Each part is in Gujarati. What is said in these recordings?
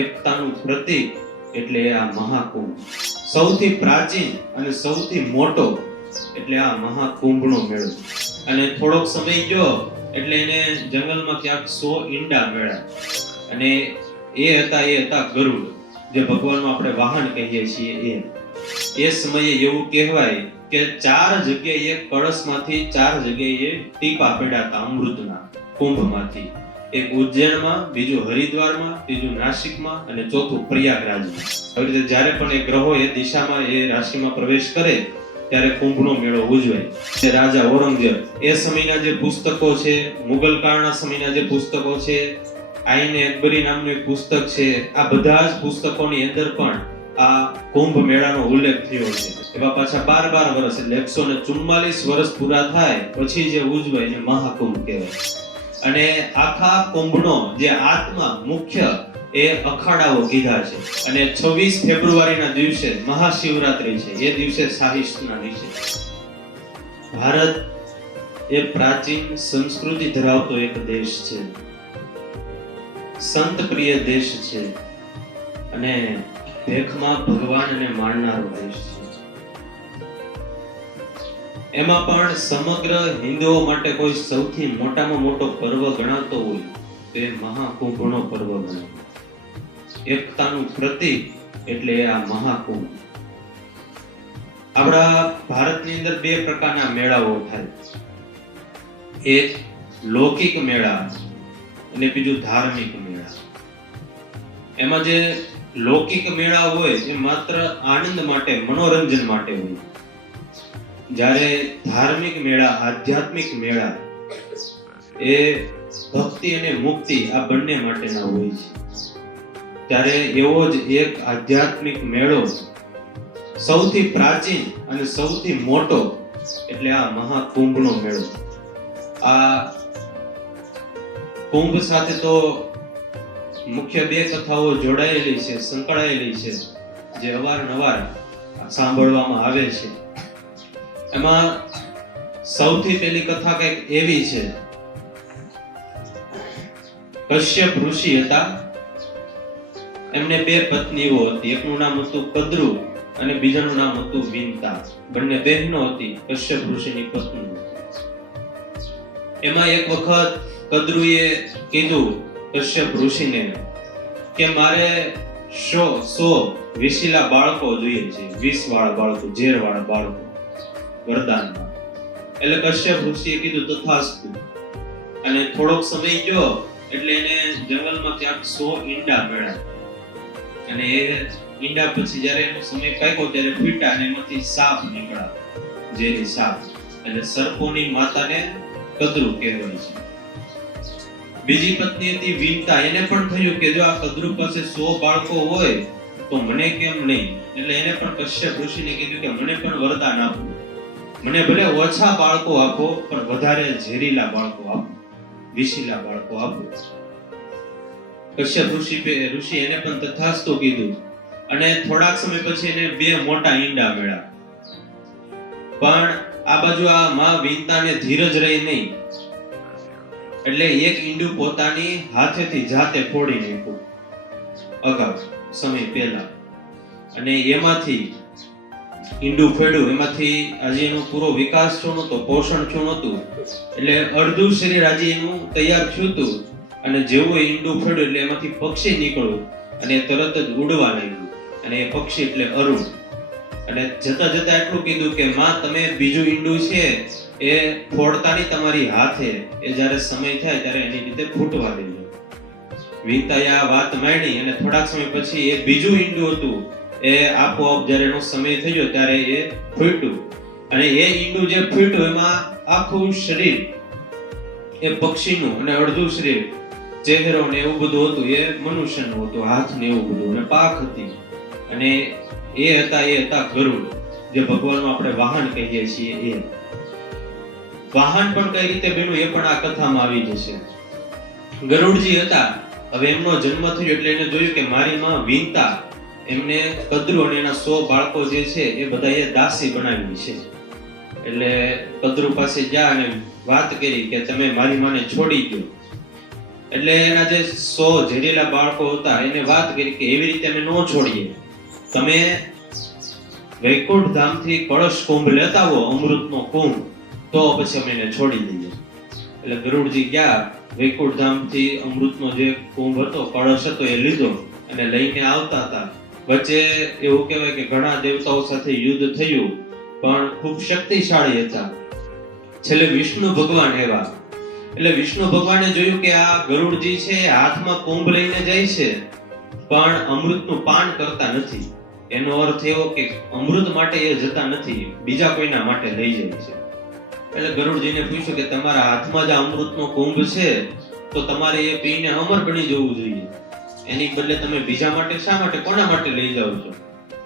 એકતાનું પ્રતીક એટલે આ મહાકુંભ. સૌથી પ્રાચીન અને સૌથી મોટો એટલે આ મહાકુંભનો મેળો. અને થોડોક સમય ગયો એટલે એને જંગલમાં ક્યાંક 100 ઈંડા મળ્યા. અને એ હતા ગરુડ, જે ભગવાનનું આપણે વાહન કહીએ છીએ. એ સમયે એવું કહેવાય કે 4 જગ્યાએ કળશમાંથી 4 જગ્યાએ ટીપા પડ્યા હતા અમૃતના કુંભમાંથી. એક ઉજ્જૈનમાં, બીજું હરિદ્વારમાં, ત્રીજું નાસિકમાં અને ચોથું પ્રયાગરાજમાં. આવી રીતે જ્યારે પણ એ ગ્રહો એ દિશામાં એ રાશિમાં પ્રવેશ કરે ત્યારે કુંભનો મેળો ઉજવાય. રાજા ઔરંગઝેબ એ સમયના જે પુસ્તકો છે, મુગલ કાળના સમયના જે પુસ્તકો છે, આઈન અકબરી નામનું એક પુસ્તક છે, આ બધા જ પુસ્તકોની અંદર પણ આ કુંભ મેળાનો ઉલ્લેખ થયો છે. એવા પાછા 12 વર્ષ એટલે 144 વર્ષ પૂરા થાય પછી જે ઉજવાય એને મહાકુંભ કહેવાય. અને આખા કુંભનો જે આત્મા મુખ્ય એ અખાડાઓ કીધા છે. અને 26 ફેબ્રુઆરીના દિવસે મહાશિવરાત્રી છે. એ દિવસે શાહી સ્નાન છે. ભારત એ પ્રાચીન સંસ્કૃતિ ધરાવતો એક દેશ છે, સંત પ્રિય દેશ છે અને ભેખમાં ભગવાનને માનનારો દેશ છે. એમાં પણ સમગ્ર હિન્દુઓ માટે કોઈ સૌથી મોટામાં મોટો પર્વ ગણાતો હોય તો એ મહાકુંભનો પર્વ ગણાય. એકતાનું પ્રતીક એટલે આ મહાકુંભ. આપણા ભારતની અંદર 2 પ્રકારના મેળાઓ થાય. એક લૌકિક મેળા અને બીજું ધાર્મિક મેળા. એમાં જે લૌકિક મેળા હોય એ માત્ર આનંદ માટે, મનોરંજન માટે હોય. જ્યારે ધાર્મિક મેળા, આધ્યાત્મિક મેળા એ ભક્તિ અને મુક્તિ આ બંને માટેના હોય છે. ત્યારે એવો જ એક આધ્યાત્મિક મેળો સૌથી પ્રાચીન અને સૌથી મોટો એટલે આ મહાકુંભનો મેળો. આ કુંભ સાથે તો મુખ્ય 2 કથાઓ જોડાયેલી છે, સંકળાયેલી છે, જે અવારનવાર સાંભળવામાં આવે છે. એમાં સૌથી પહેલી કથા કંઈક એવી છે. કશ્યપ ઋષિ હતા. એમને 2 પત્નીઓ હતી. એકનું નામ હતું કદ્રુ અને બીજાનું નામ હતું વિંતા. બંને બહેનો હતી, કશ્યપ ઋષિની પત્ની. એમાં એક વખત કદ્રુએ કીધું કશ્યપ ઋષિને કે મારે 100 વિશીલા બાળકો જોઈએ છે, 20 વાળા બાળકો, ઝેર વાળા બાળકો વરદાનમાં. એટલે કશ્યપ ઋષિએ કીધું તથાસ્તુ. અને થોડોક સમય ગયો એટલે એને જંગલમાં ક્યાંક 100 ઈંડા મળ્યા. અને એ ઈંડા પછી જ્યારે એનો સમય પાક્યો ત્યારે ફૂટ્યા અને એમાંથી સાપ નીકળ્યા, ઝેરી સાપ. એટલે સર્પોની માતાને કદ્રુ કહેવાય છે. બીજી પત્ની હતી વિંતા. એને પણ થયું કે જો આ કદ્રુ પાસે 100 બાળકો હોય તો મને કેમ નહીં. એટલે એને પણ કશ્યપ ઋષિને કીધું કે મને પણ વરદાન આપો, મને ભલે ઓછા બાળકો આપો પણ વધારે ઝેરીલા બાળકો આપો, વિશીલા બાળકો આપો. કશ્યપ ઋષિ એને પણ તથાસ્તુ કીધું. અને થોડાક સમય પછી એને 2 મોટા ઈંડા મળ્યા. પણ આ બાજુ આ માં વિંતાને ધીરજ રહી નહીં. એટલે એક ઈંડું પોતાની હાથેથી જાતે ફોડી નાખ્યું અગાઉ સમય પહેલા. અને એમાંથી ઈંડું ફેડ્યું. એમાંથી હજી એનો પૂરો વિકાસ થયો નહોતો, પોષણ થયું નહોતું. એટલે અડધું શરીર હજી એનું તૈયાર થયું હતું. અને જેવું ઈંડું ફેડ્યું એટલે એમાંથી પક્ષી નીકળ્યું અને તરત જ ઉડવા લાગ્યું. અને એ પક્ષી એટલે અરુણ. અને જતા જતા એટલું કીધું કે માં તમે બીજું ઈંડું છે એ ફોડતાની તમારી હાથે, એ જ્યારે સમય થાય ત્યારે એની રીતે ફૂટવા દેજો. વિંતાએ આ વાત માંડી અને થોડાક સમય પછી એ બીજું ઈંડું હતું એ આપોઆપ જ્યારે એનો સમય થયો ત્યારે એ ફૂટ્યું. અને એ ઈંડું જે ફૂટ્યું એમાં આખું શરીર એ પક્ષીનું અને અડધું શરીર, ચહેરો ને એવું બધું હતું એ મનુષ્યનું હતું, હાથ ને એવું બધું, અને પાંખ હતી. અને એ હતા ગરુડ, જે ભગવાનનું આપણે વાહન કહીએ છીએ. એ વાહન પણ કઈ રીતે બન્યું એ પણ આ કથામાં આવી જશે. ગરુડજી હતા. હવે એમનો જન્મ થયો એટલે એને જોયું કે મારી માં વિંતા એમને કદ્રુ અને એના 100 બાળકો જે છે એ બધા એ દાસી બનાવી છે. એટલે કદ્રુ પાસે ગયા અને વાત કરી કે તમે મારી માને છોડી દો. એટલે એના જે 100 ઝેરીલા બાળકો હતા એને વાત કરી કે એવી રીતે અમે ન છોડીએ, તમે વૈકુંઠ ધામથી કળશ કુંભ લેતા આવો, અમૃતનો કુંભ, તો પછી અમે એને છોડી દઈએ. એટલે ગરુડજી ગયા, વૈકુંઠ ધામથી અમૃતનો જે કુંભ હતો, કળશ હતો એ લીધો અને લઈને આવતા હતા. વચ્ચે એવું કહેવાય કે ઘણા દેવતાઓ સાથે યુદ્ધ થયું, પણ ખૂબ શક્તિશાળી હતા. છેલ્લે વિષ્ણુ ભગવાન આવ્યા. એટલે વિષ્ણુ ભગવાને જોયું કે આ ગરુડજી છે હાથમાં કુંભ લઈને જાય છે, પણ અમૃતનું પાન કરતા નથી. એનો અર્થ એવો કે અમૃત માટે એ જતા નથી, બીજા કોઈના માટે લઈ જાય છે. એટલે ગરુડજીને પૂછ્યું કે તમારા હાથમાં જે અમૃતનો કુંભ છે તો તમારે એ પીને અમર બની જવું જોઈએ, એની બદલે તમે બીજા માટે શા માટે, કોના માટે લઈ જાઓ છો?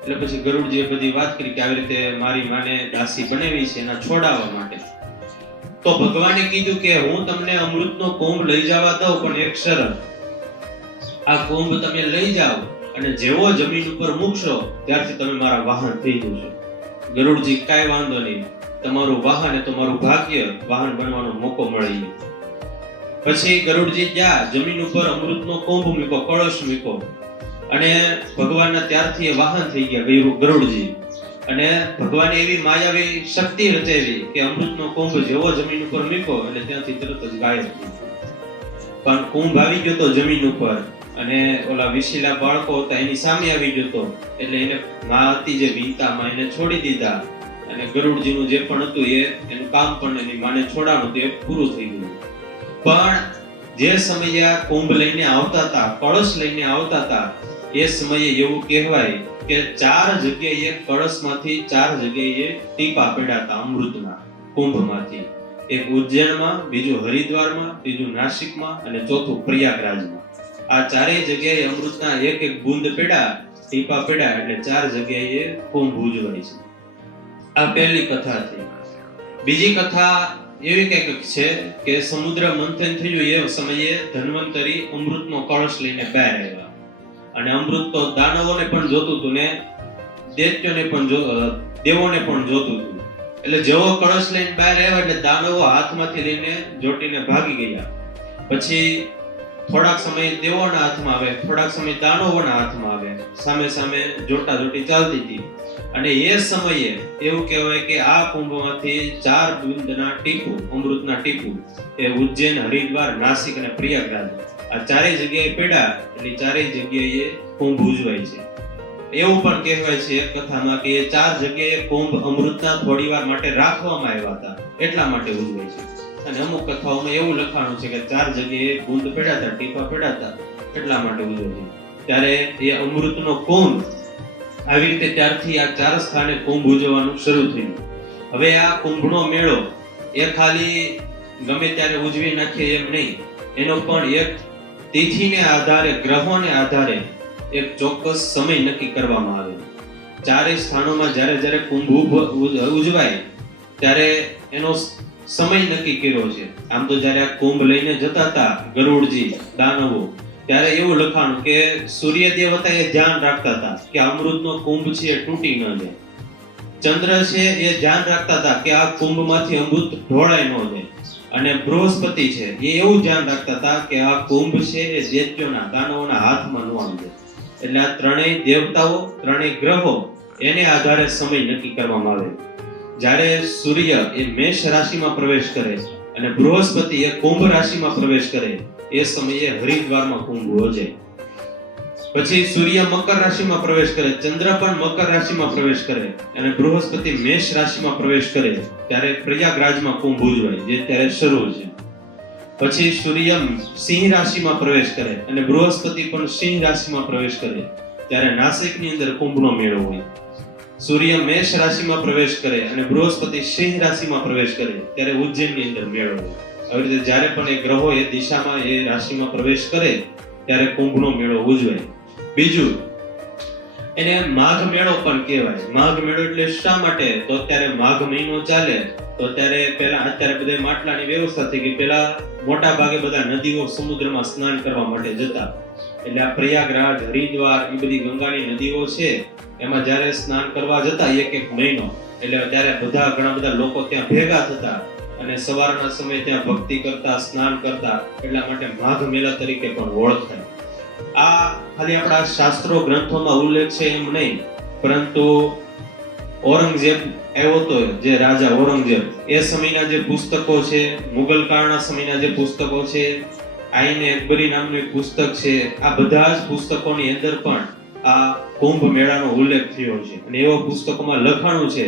એટલે પછી ગરુડજીએ બધી વાત કરી કે આવી રીતે મારી માને દાસી બનાવી છે એના છોડાવવા માટે. તો ભગવાને કીધું કે હું તમને અમૃતનો કુંભ લઈ જવા દઉં, પણ એક શરત, આ કુંભ તમે લઈ જાઓ અને જેવો જમીન ઉપર મૂકશો ત્યારથી તમે મારા વાહન થઈ જશો. ગરુડજી કાંઈ વાંધો નહીં, તમારું વાહન એ તમારું ભાગ્ય, વાહન બનવાનો મોકો મળી. પછી ગરુડજી ગયા, જમીન ઉપર અમૃતનો કુંભ મૂક્યો, કળશ મૂક્યો અને ભગવાનના ત્યારથી એ વાહન થઈ ગયા ગરુડજી. અને ભગવાને એવી માયાવી શક્તિ રચાવી કે અમૃતનો કુંભ જેવો જમીન ઉપર મૂક્યો એટલે ત્યાંથી તરત જ ગાયબ થઈ ગયો. પણ કુંભ આવી ગયો તો જમીન ઉપર અને ઓલા વિશીલા બાળકો હતા એની સામે આવી ગયો તો એટલે એને માં હતી જે વિંતામાં એને છોડી દીધા અને ગરુડજીનું જે પણ હતું એનું કામ પણ એની માને છોડાવવાનું હતું એ પૂરું થઈ ગયું. પણ જે સમયે આ કુંભ લઈને આવતા હતા, કળશ લઈને આવતા હતા, એ સમયે એવું કહેવાય કે 4 જગ્યાએ કળશમાંથી 4 જગ્યાએ ટીપા પડ્યા હતા અમૃતના કુંભમાંથી. એક ઉજ્જૈનમાં, બીજું હરિદ્વારમાં, ત્રીજું નાસિકમાં અને ચોથું પ્રયાગરાજમાં. આ ચારેય જગ્યાએ અમૃતના એક એક બુંદ પડ્યા, ટીપા પડ્યા એટલે 4 જગ્યાએ કુંભ ઉજવાય છે. આ પહેલી કથા થઈ. બીજી કથા એવી કંઈક છે કે સમુદ્ર મંથન થયું એ સમયે ધન્વંતરી અમૃતનો કળશ લઈને બહાર આવ્યા અને અમૃત તો દાનવોને પણ જોતું હતું ને દૈત્યોને પણ દેવોને પણ જોતું હતું. એટલે જેવો કળશ લઈને બહાર આવ્યા એટલે દાનવો હાથમાંથી લઈને જોટીને ભાગી ગયા. પછી થોડાક સમય દેવોના હાથમાં આવે, થોડાક સમય દાનવોના હાથમાં આવે, સામે સામે જોટા જોટી ચાલતી હતી. અને એ સમયે એવું કહેવાય કે આ કુંભમાંથી 4 બુંદના ટીપું, અમૃતના ટીપું એ ઉજ્જૈન, હરિદ્વાર, નાસિક અને પ્રયાગરાજ આ ચારેય જગ્યાએ પડ્યા એટલે ચારેય જગ્યાએ કુંભ ઉજવાય છે. એવું પણ કહેવાય છે એક કથામાં કે 4 જગ્યાએ કુંભ અમૃતના થોડીવાર માટે રાખવામાં આવ્યા હતા એટલા માટે ઉજવાય છે. અને અમુક કથાઓમાં એવું લખાણું છે કે 4 જગ્યાએ બુંદ પડ્યા હતા, ટીપા પડ્યા હતા એટલા માટે ઉજવાય છે. ત્યારે એ અમૃતનો કુંભ આવી રીતે ત્યારથી આ 4 સ્થાને કુંભ ઉજવવાનું શરૂ થયું. હવે આ કુંભનો મેળો એ ખાલી ગમે ત્યારે ઉજવી નાખીએ એમ નહીં, એનો પણ એક તિથિને આધારે, ગ્રહોને આધારે એક ચોક્કસ સમય નક્કી કરવામાં આવે. 4 સ્થાનોમાં જ્યારે જ્યારે કુંભ ઉજવાય ત્યારે એનો સમય નક્કી કર્યો છે. આમ તો જ્યારે આ કુંભ લઈને જતા હતા ગરુડજી, દાનવો, ત્યારે એવું લખાણું કે સૂર્ય દેવતા એ ધ્યાન રાખતા હતા કે અમૃતનો કુંભ છે એ તૂટી ન જાય. ચંદ્ર છે એ ધ્યાન રાખતા હતા કે આ કુંભમાંથી અમૃત ઢોળાય ન જાય. અને બૃહસ્પતિ છે એ એવું ધ્યાન રાખતા હતા કે આ કુંભ છે એ દૈત્યોના, દાનવોના હાથમાં ન આવી જાય. એટલે આ ત્રણેય દેવતાઓ, ત્રણેય ગ્રહો એને આધારે સમય નક્કી કરવામાં આવે. જ્યારે સૂર્ય એ મેષ રાશિમાં પ્રવેશ કરે અને બૃહસ્પતિ એ કુંભ રાશિમાં પ્રવેશ કરે એ સમયે હરિદ્વારમાં કુંભ યોજાય. પછી સૂર્ય મકર રાશિમાં પ્રવેશ કરે, ચંદ્ર પણ મકર રાશિમાં પ્રવેશ કરે અને બૃહસ્પતિ મેષ રાશિમાં પ્રવેશ કરે ત્યારે પ્રયાગરાજમાં કુંભ ઉજવાય જે ત્યારે શરૂ છે. પછી સૂર્ય સિંહ રાશિમાં પ્રવેશ કરે અને બૃહસ્પતિ પણ સિંહ રાશિમાં પ્રવેશ કરે ત્યારે નાસિકની અંદર કુંભનો મેળો હોય. સૂર્ય મેષ રાશિમાં પ્રવેશ કરે અને બૃહસ્પતિ સિંહ રાશિમાં પ્રવેશ કરે ત્યારે ઉજ્જૈનની અંદર મેળો હોય. આવી રીતે જ્યારે પણ એ ગ્રહો એ દિશામાં, એ રાશિમાં પ્રવેશ કરે ત્યારે કુંભનો મેળો ઉજવાય. બીજું એને માઘ મેળો પણ કહેવાય. માઘ મેળો એટલે શા માટે? તો અત્યારે માઘ મહિનો ચાલે તો અત્યારે બધા માટલાની વ્યવસ્થા થઈ ગઈ. પહેલા મોટા ભાગે બધા નદીઓ, સમુદ્રમાં સ્નાન કરવા માટે જતા. એટલે આ પ્રયાગરાજ, હરિદ્વાર એ બધી ગંગાની નદીઓ છે એમાં જ્યારે સ્નાન કરવા જતા એક મહિનો એટલે ત્યારે ઘણા બધા લોકો ત્યાં ભેગા થતા અને સવારના સમયે ત્યાં ભક્તિ કરતા, સ્નાન કરતા, એટલા માટે માઘ મેળા તરીકે પણ ઓળખાય. આ ખાલી આપણા શાસ્ત્રો ગ્રંથોમાં ઉલ્લેખ છે એમ નહીં, પરંતુ ઔરંગઝેબ આવ્યો તો, જે રાજા ઔરંગઝેબ, એ સમયના જે પુસ્તકો છે, મુગલ કાળના સમયના જે પુસ્તકો છે, આઈને અકબરી નામનું એક પુસ્તક છે, આ બધા જ પુસ્તકોની અંદર પણ આ કુંભ મેળાનો ઉલ્લેખ થયો છે. અને એવો પુસ્તકોમાં લખાણું છે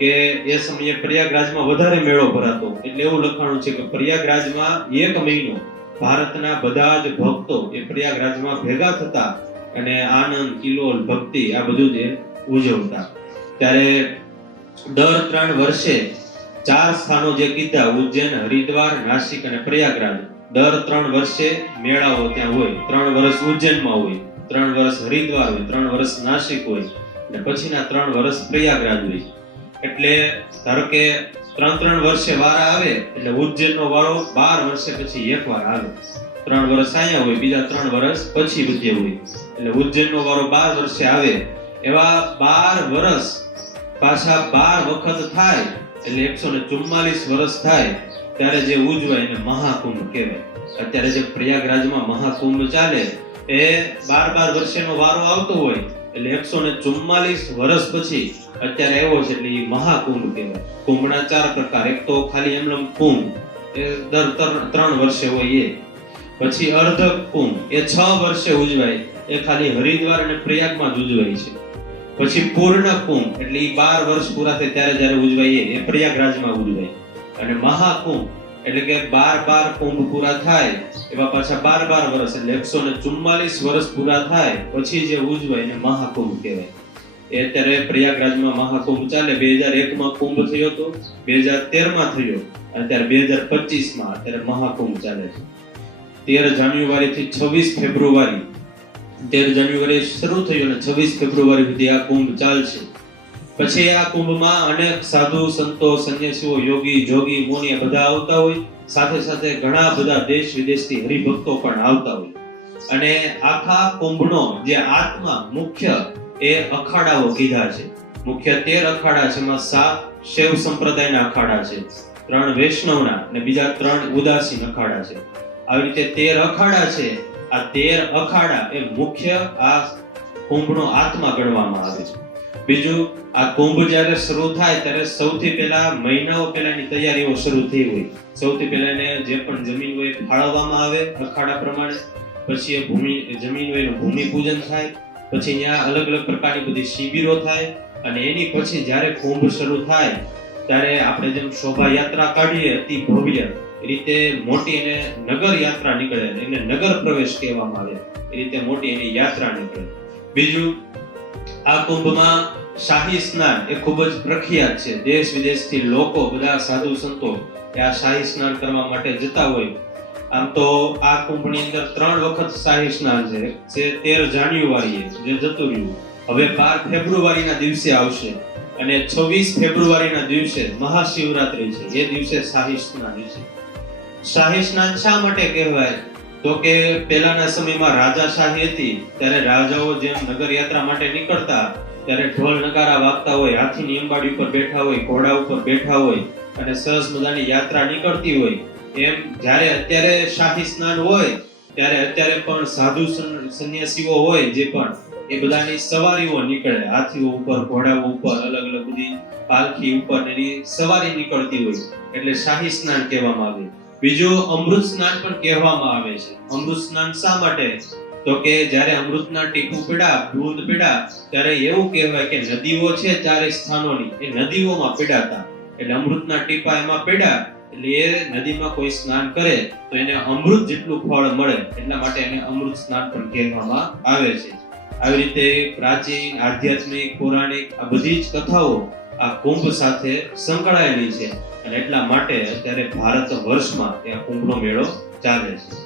કે એ સમયે પ્રયાગરાજમાં વધારે મેળો ભરાતો. એટલે એવું લખાણું છે કે પ્રયાગરાજમાં 1 મહિનો ભારતના બધા જ ભક્તો એ પ્રયાગરાજમાં ભેગા થતા અને આનંદ, કિલોલ, ભક્તિ આ બધું જ ઉજવતા. ત્યારે દર 3 વર્ષે 4 સ્થાનો જે કીધા, ઉજ્જૈન, હરિદ્વાર, નાસિક અને પ્રયાગરાજ, દર 3 વર્ષે મેળાઓ ત્યાં હોય. 3 વર્ષ ઉજ્જૈનમાં હોય, 3 વર્ષ હરિદ્વાર હોય, 3 વર્ષ નાસિક હોય અને પછીના 3 વર્ષ પ્રયાગરાજ હોય. એટલે ધારો કે 3 વર્ષે વારા આવે એટલે ઉજ્જૈનનો વારો 12 વર્ષે પછી એકવાર આવે. 3 વર્ષ અહીંયા હોય, બીજા 3 વર્ષ પછી બધે હોય. એટલે ઉજ્જૈનનો વારો 12 વર્ષે આવે. એવા 12 વર્ષ પાછા 12 વખત થાય એટલે 144 વર્ષ થાય ત્યારે જે ઉજવાય એને મહાકુંભ કહેવાય. અત્યારે જે પ્રયાગરાજમાં મહાકુંભ ચાલે એ 12 વર્ષેનો વારો આવતો હોય એટલે 144 વર્ષ પછી અત્યારે આવ્યો છે એટલે એ મહાકુંભ કહેવાય. કુંભના 4 પ્રકાર. એક તો ખાલી એમનેમ કુંભ, એ દર 3 વર્ષે હોય. પછી અર્ધ કુંભ, એ 6 વર્ષે ઉજવાય, એ ખાલી હરિદ્વાર અને પ્રયાગમાં જ ઉજવાય છે. પછી પૂર્ણ કુંભ એટલે એ 12 વર્ષ પૂરા થાય ત્યારે જ્યારે ઉજવાય એ પ્રયાગરાજમાં ઉજવાય. અને મહાકુંભ એટલે કે 12 કુંભ પૂરા થાય એવા પાછા 12 વર્ષ એટલે 144 વર્ષ પૂરા થાય પછી જે ઉજવાય એને મહાકુંભ કહેવાય. એ અત્યારે પ્રયાગરાજમાં મહાકુંભ ચાલે. 2001માં કુંભ થયો હતો, 2013માં થયો, અને અત્યારે 2025માં અત્યારે મહાકુંભ ચાલે છે. 13 જાન્યુઆરી થી 26 ફેબ્રુઆરી 13 જાન્યુઆરી શરૂ થયો અને 26 ફેબ્રુઆરી સુધી આ કુંભ ચાલશે. પછી આ કુંભમાં અનેક સાધુ, સંતો, સંન્યાસીઓ, યોગી, જોગી, મુનિ બધા આવતા હોય. સાથે સાથે ઘણા બધા દેશ વિદેશથી હરિભક્તો પણ આવતા હોય. અને આખા કુંભનો જે આત્મા મુખ્ય એ અખાડાઓ કીધા છે. મુખ્ય 13 અખાડા છે. એમાં 7 શૈવ સંપ્રદાયના અખાડા છે, 3 વૈષ્ણવના અને બીજા 3 ઉદાસીન અખાડા છે. આવી રીતે 13 અખાડા છે. આ 13 અખાડા એ મુખ્ય આ કુંભનો આત્મા ગણવામાં આવે છે. બીજું, આ કુંભ જ્યારે શરૂ થાય ત્યારે સૌથી પહેલા મહિનાઓ પહેલાની તૈયારીઓ શરૂ થઈ હોય. સૌથી પહેલા એને જે પણ જમીન હોય ફાળવવામાં આવે અખાડા પ્રમાણે. પછી એ જમીન હોય એનું ભૂમિ પૂજન થાય. પછી ત્યાં અલગ અલગ પ્રકારની બધી શિબિરો થાય. અને એની પછી જ્યારે કુંભ શરૂ થાય ત્યારે આપણે જેમ શોભાયાત્રા કાઢીએ અતિ ભવ્ય, એ રીતે મોટી એને નગર યાત્રા નીકળે, એને નગર પ્રવેશ કહેવામાં આવે. એ રીતે મોટી એની યાત્રા નીકળે. બીજું, આ કુંભમાં શાહી સ્નાન એ ખૂબ જ પ્રખ્યાત છે. દેશ વિદેશથી લોકો, બધા સાધુ સંતો આ શાહી સ્નાન કરવા માટે જતા હોય. આમ તો આ કુંભની અંદર 3 વખત શાહી સ્નાન છે. જે 13 જાન્યુઆરીએ જે જતું રહ્યું, હવે 12 ફેબ્રુઆરીના દિવસે આવશે અને 26 ફેબ્રુઆરીના દિવસે મહાશિવરાત્રી છે. એ દિવસે શાહી સ્નાન છે. શાહી સ્નાન શા માટે કહેવાય? તો કે પહેલાના સમયમાં રાજાશાહી હતી ત્યારે રાજાઓ જેમ નગર યાત્રા માટે નીકળતા ત્યારે ઢોલ નગારા વાગતા હોય, હાથીની અંબાડી ઉપર બેઠા હોય, ઘોડા ઉપર બેઠા હોય અને સરસ મજાની યાત્રા નીકળતી હોય. એમ જ્યારે અત્યારે શાહી સ્નાન હોય ત્યારે અત્યારે પણ સાધુ સંન્યાસીઓ હોય જે પણ, એ બધાની સવારીઓ નીકળે. હાથીઓ ઉપર, ઘોડાઓ ઉપર, અલગ અલગ બધી પાલખી ઉપર એની સવારી નીકળતી હોય એટલે શાહી સ્નાન કહેવામાં આવે. બીજું, અમૃત સ્નાન પણ કહેવામાં આવે છે. અમૃત સ્નાન શા માટે? તો કે જ્યારે અમૃતના ટીપું પીડા, બૂંદ પીડા, ત્યારે એવું કહેવાય કે નદીઓ છે 4 સ્થાનોની, એ નદીઓમાં પીડાતા. એટલે અમૃતના ટીપા એમાં પીડા એટલે એ નદીમાં કોઈ સ્નાન કરે તો એને અમૃત જેટલું ફળ મળે. એટલા માટે એને અમૃત સ્નાન પણ કહેવામાં આવે છે. આવી રીતે પ્રાચીન, આધ્યાત્મિક, પૌરાણિક આ બધી જ કથાઓ આ કુંભ સાથે સંકળાયેલી છે. અને એટલા માટે અત્યારે ભારત વર્ષમાં ત્યાં કુંભનો મેળો ચાલે છે.